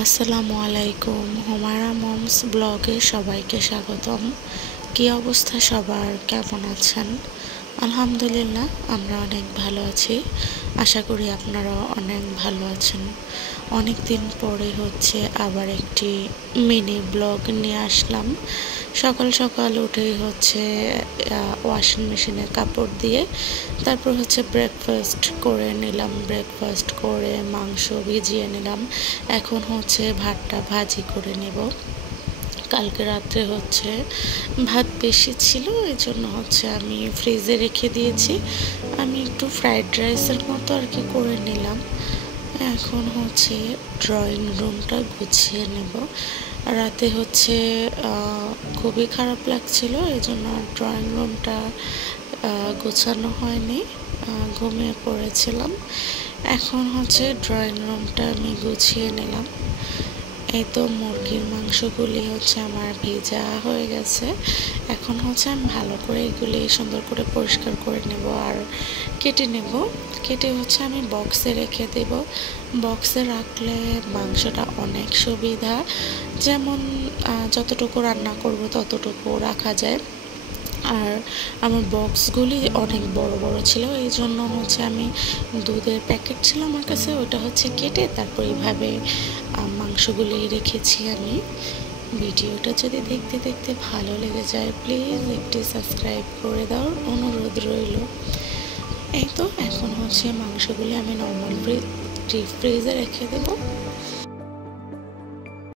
আসসালামু আলাইকুম। হুমায়রা মমস ব্লগে সবাইকে স্বাগতম। কি অবস্থা সবার, কেমন আছেন? আলহামদুলিল্লাহ, আমরা অনেক ভালো আছি। আশা করি আপনারাও অনেক ভালো আছেন। অনেক দিন পরে আবার একটি মিনি ব্লগ নিয়ে আসলাম। সকাল সকাল উঠেই ওয়াশিং মেশিনে কাপড় দিয়ে তারপর ব্রেকফাস্ট করে নিলাম। ব্রেকফাস্ট করে মাংস ভিজিয়ে নিলাম। এখন ভাতটা ভাজি করে নেব। কালকে রাত্রে ভাত বেশি ছিল, এই জন্য আমি ফ্রিজে রেখে দিয়েছি। আমি একটু ফ্রাইড রাইসের মতো আর কি করে নিলাম। এখন ড্রয়িং রুমটা গুছিয়ে নেব। রাতে খুবই খারাপ লাগছিল, এই জন্য ড্রয়িং রুমটা গোছানো হয়নি, ঘুমিয়ে পড়েছিলাম। এখন ড্রয়িং রুমটা আমি গুছিয়ে নিলাম। এই তো মুরগির মাংসগুলি আমার ভেজা হয়ে গেছে। এখন আমি ভালো করে এগুলি সুন্দর করে পরিষ্কার করে নেব আর কেটে নেব। কেটে আমি বক্সে রেখে দেব। বক্সে রাখলে মাংসটা অনেক সুবিধা, যেমন যতটুকু রান্না করব ততটুকু রাখা যায়। আর আমার বক্সগুলি অনেক বড় বড় ছিল, এই জন্য আমি দুধের প্যাকেট ছিল আমার কাছে, ওটা কেটে তারপর এইভাবে মাংসগুলি রেখেছি আমি। ভিডিওটা যদি দেখতে দেখতে ভালো লেগে যায়, প্লিজ একটি সাবস্ক্রাইব করে দেওয়ার অনুরোধ রইল। এই তো এখন মাংসগুলি আমি নর্মাল ডিপ ফ্রিজে রেখে দেবো।